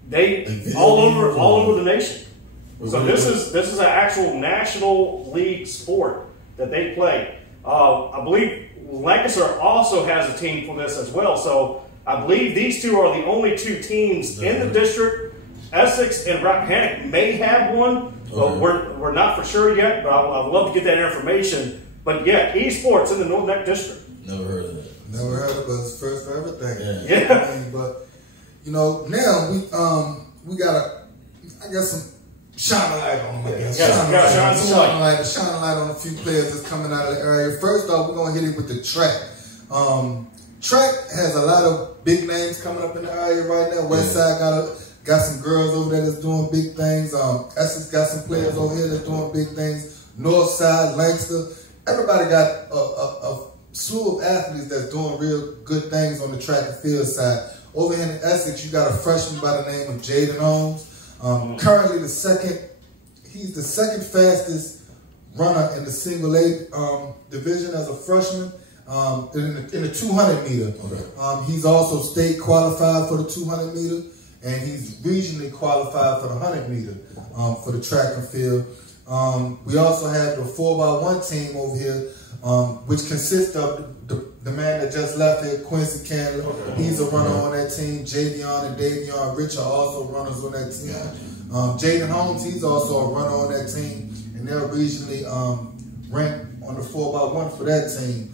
They all over the nation. So this is an actual national league sport that they play. I believe Lancaster also has a team for this as well. So I believe these two are the only two teams in the district. Essex and Rappahannock may have one, but we're not for sure yet. But I'd love to get that information. But yeah, esports in the North Neck District. Never heard of it. Never heard of it, but it's first for everything. Yeah. I mean, but now we gotta, I guess, some shine a light on them. Shine a light on a few players that's coming out of the area. First off, we're gonna hit it with the track. Track has a lot of big names coming up in the area right now. Westside got some girls over there that's doing big things. Essex got some players over here that's doing big things. Northside, Lancaster, everybody got a slew of athletes that's doing real good things on the track and field side. Over here in Essex, you got a freshman by the name of Jaden Holmes. Currently he's the second fastest runner in the single A division as a freshman. In the 200 meter. Okay. He's also state qualified for the 200 meter, and he's regionally qualified for the 100 meter for the track and field. We also have the 4x1 team over here, which consists of the man that just left here, Quincy Candler. Okay. He's a runner on that team. Javion and Davion Rich are also runners on that team. Jaden Holmes, he's also a runner on that team, and they're regionally ranked on the 4x1 for that team.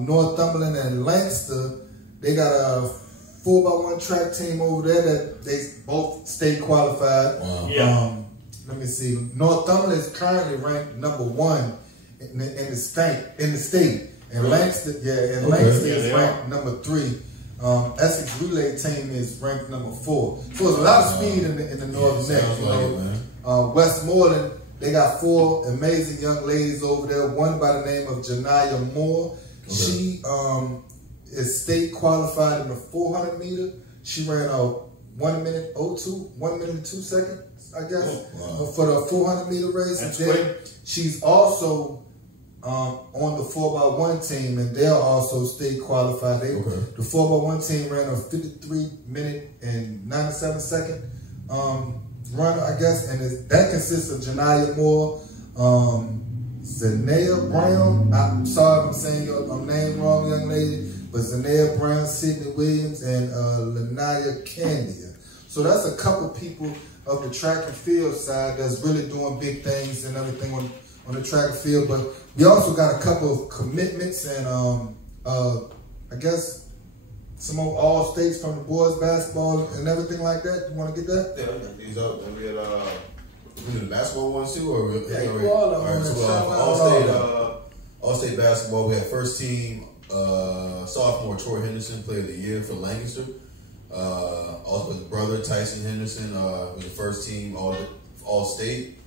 Northumberland and Lancaster, they got a 4x1 track team over there that they both state qualified. Wow. Let me see. Northumberland is currently ranked #1 in the state. And Lancaster, Lancaster is ranked #3. Essex Relay team is ranked #4. So there's a lot of speed in the Northern Neck. Westmoreland, they got 4 amazing young ladies over there. One by the name of Janiyah Moore. Okay. She is state qualified in the 400 meter. She ran a 1 minute and 2 seconds, I guess, for the 400 meter race. That's and then she's also on the 4x1 team, and they're also state qualified. The 4x1 team ran a 53 minute and 97 second run, I guess, and that consists of Janiyah Moore, Zanea Brown, I'm sorry if I'm saying your name wrong, young lady, but Zanea Brown, Sydney Williams, and Lanaya Candia. So that's a couple people of the track and field side that's really doing big things and everything on the track and field. But we also got a couple of commitments and I guess some more all states from the boys basketball and everything like that. You want to get that? Yeah, these up. Then we had the basketball ones too, or yeah, all of them. So all-state basketball. We had first team sophomore Troy Henderson, player of the year for Lancaster. Also his brother Tyson Henderson was the first team all-state.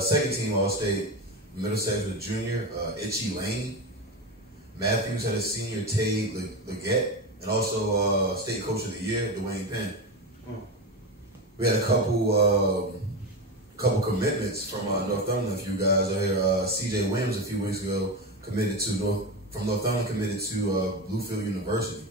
Second team all-state Middlesex was a junior Itchy Lane. Matthews had a senior Tay Leggett, and also state coach of the year Dwayne Penn. We had a couple commitments from Northumberland. A few guys are here. C.J. Williams a few weeks ago committed to Northumberland committed to Bluefield University.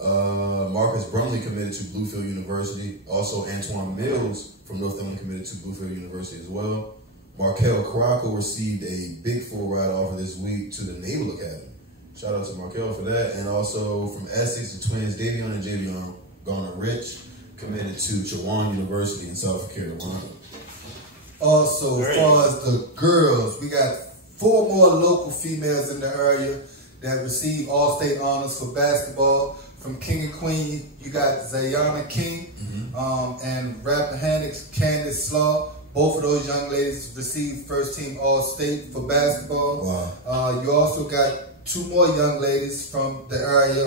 Marcus Brumley committed to Bluefield University. Also, Antoine Mills from Northumberland committed to Bluefield University as well. Markel Caraco received a Big 4 ride offer this week to the Naval Academy. Shout out to Markel for that. And also from Essex, the twins Davion and Javion Garner-Rich committed to Chowan University in South Carolina. Also, as far as the girls, we got 4 more local females in the area that received all-state honors for basketball. From King and Queen, you got Zayana King and Rappahannock's Candace Slaw. Both of those young ladies received first-team all-state for basketball. Wow. You also got 2 more young ladies from the area,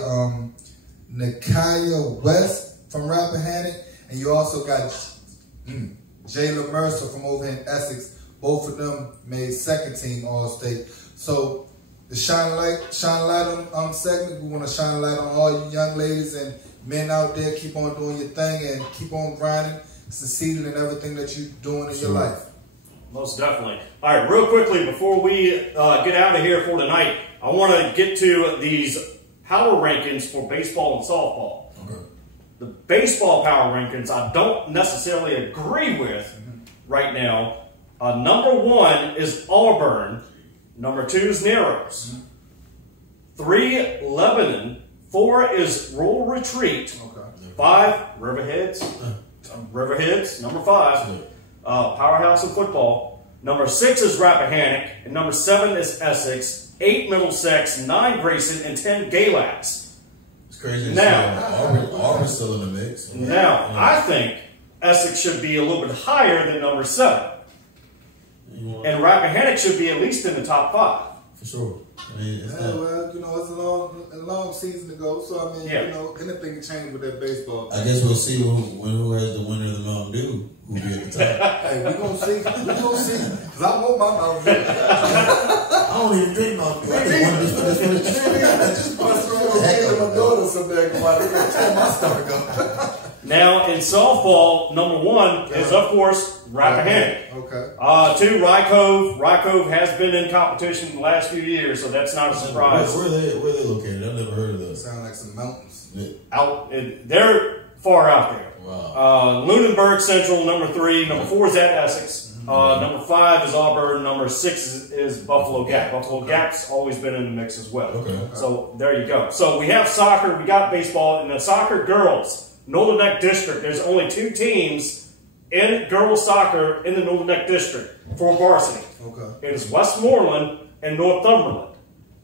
Nakaya West from Rappahannock, and you also got Jayla Mercer from over in Essex. Both of them made second-team all-state. So the Shine Light on segment, we want to shine a light on all you young ladies and men out there. Keep on doing your thing and keep on grinding, succeeding in everything that you're doing in your life. Most definitely. All right, real quickly, before we get out of here for tonight, I want to get to these power rankings for baseball and softball. Okay. The baseball power rankings, I don't necessarily agree with right now. Number 1 is Auburn. Number 2 is Narrows. 3, Lebanon. 4 is Rural Retreat. 5, Riverheads. Riverheads, number 5. Powerhouse of football. Number 6 is Rappahannock. And number 7 is Essex. 8, Middlesex. 9, Grayson. And 10, Galax. It's crazy. Now, Auburn's still in the mix. Now, I think Essex should be a little bit higher than number 7. And Rappahannock should be at least in the top 5. For sure. I mean, it's well, you know, it's a long season to go, so I mean, you know, anything can change with that baseball. I guess we'll see who has the winner of the Mountain Dew, who'll be at the top. Hey, we're gonna see. Because I want my Mountain Dew. I don't even drink Mountain Dew. I just want this for the trivia. Just my daughter someday tell my stomach up. Now, in softball, number 1 is, of course, Rappahannock. Okay. 2, Rye Cove. Rye Cove has been in competition the last few years, so that's not a surprise. Where are they located? I've never heard of those. Sound like some mountains. They're far out there. Wow. Lunenburg Central, number 3. Number 4 is at Essex. Number 5 is Auburn. Number 6 is Buffalo Gap. Buffalo Gap's always been in the mix as well. Okay. So there you go. So we have soccer, we got baseball, and the soccer girls. Northern Neck District, there's only 2 teams in girls soccer in the Northern Neck District for varsity. Okay. It is Westmoreland and Northumberland.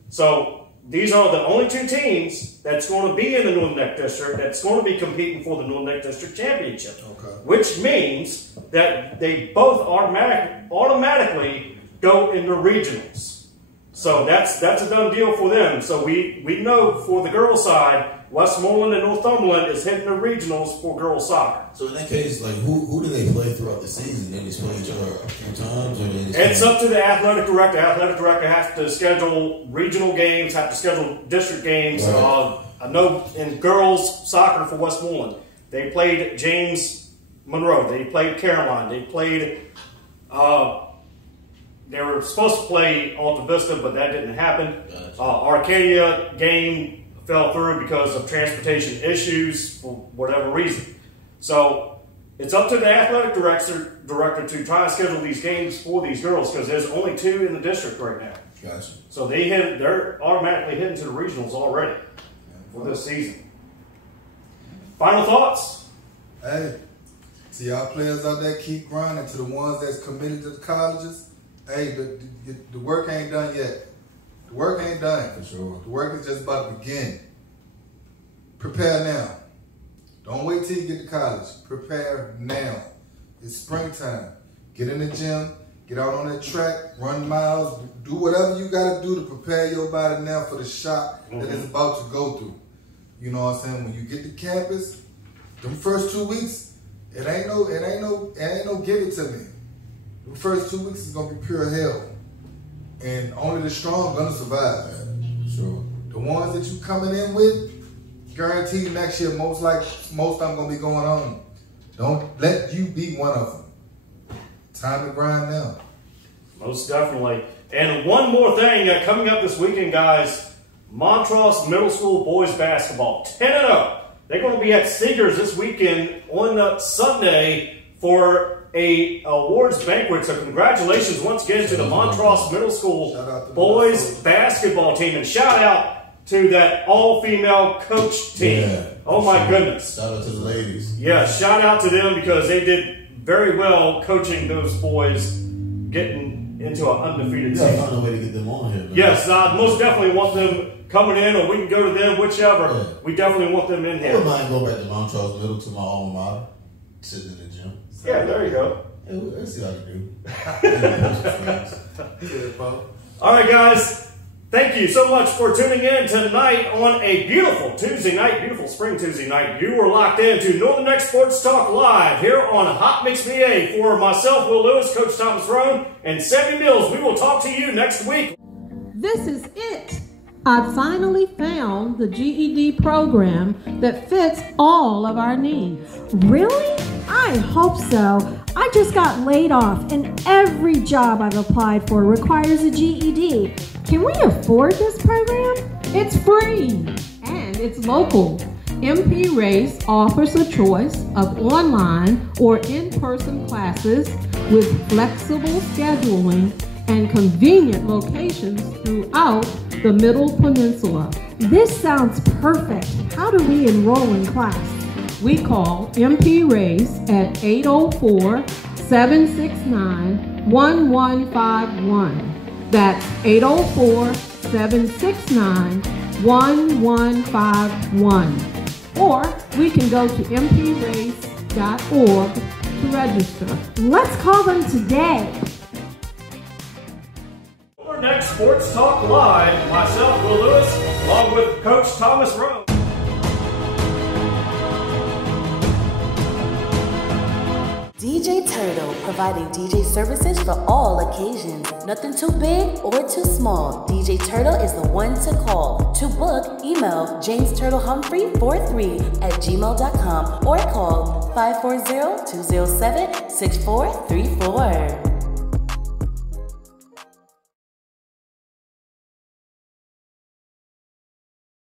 So these are the only 2 teams that's going to be in the Northern Neck District that's going to be competing for the Northern Neck District Championship. Okay. Which means that they both automatically go into regionals. So that's a done deal for them. So we know for the girls side, Westmoreland and Northumberland is hitting the regionals for girls soccer. So in that case, like who do they play throughout the season? They just play each other a few times, or they just it's up to the athletic director. Athletic director has to schedule regional games, have to schedule district games. Right. I know in girls soccer for Westmoreland, they played James Monroe. They played Caroline. They played. They were supposed to play Alta Vista, but that didn't happen. Gotcha. Arcadia game fell through because of transportation issues for whatever reason. So it's up to the athletic director to try and schedule these games for these girls because there's only 2 in the district right now. Gotcha. So they're automatically heading to the regionals already for this season. Final thoughts? Hey, see y'all players out there keep grinding. To the ones that's committed to the colleges, Hey, the work ain't done yet. The work ain't done. For sure. The work is just about to begin. Prepare now. Don't wait till you get to college. Prepare now. It's springtime. Get in the gym. Get out on that track. Run miles. Do whatever you got to do to prepare your body now for the shock that it's about to go through. You know what I'm saying? When you get to campus, them first 2 weeks, it ain't no give it to me. The first 2 weeks is gonna be pure hell, and only the strong gonna survive. Sure. The ones that you coming in with, guaranteed next year most of them gonna be going on. Don't let you be one of them. Time to grind now. Most definitely. And one more thing coming up this weekend, guys. Montrose Middle School boys basketball, 10-0. They're going to be at Seegers this weekend on Sunday for a awards banquet. So congratulations once again to the Montrose Middle School boys basketball team. And shout out to that all-female coach team. Yeah, oh my goodness. Shout out to the ladies. Yeah, shout out to them because they did very well coaching those boys getting into an undefeated season. Find a way to get them on here. Man. Yes, I most definitely want them coming in, or we can go to them, whichever. Yeah. We definitely want them in I here. wouldn't mind going back to Montrose Middle to my alma mater, sitting in the gym. Yeah, there you go. Yeah, let's see how to do. All right, guys. Thank you so much for tuning in tonight on a beautiful Tuesday night, beautiful spring Tuesday night. You were locked into Northern Next Sports Talk Live here on Hot Mix VA. For myself, Will Lewis, Coach Thomas Roane, and Sammy Mills, we will talk to you next week. This is it. I finally found the GED program that fits all of our needs. Really? I hope so. I just got laid off and every job I've applied for requires a GED. Can we afford this program? It's free and it's local. MP Race offers a choice of online or in-person classes with flexible scheduling and convenient locations throughout the Middle Peninsula. This sounds perfect. How do we enroll in class? We call MP Race at 804-769-1151. That's 804-769-1151. Or we can go to mprace.org to register. Let's call them today. Next Sports Talk Live, myself, Will Lewis, along with Coach Thomas Roane. DJ Turtle, providing DJ services for all occasions. Nothing too big or too small. DJ Turtle is the one to call. To book, email jamesturtlehumphrey43@gmail.com or call 540-207-6434.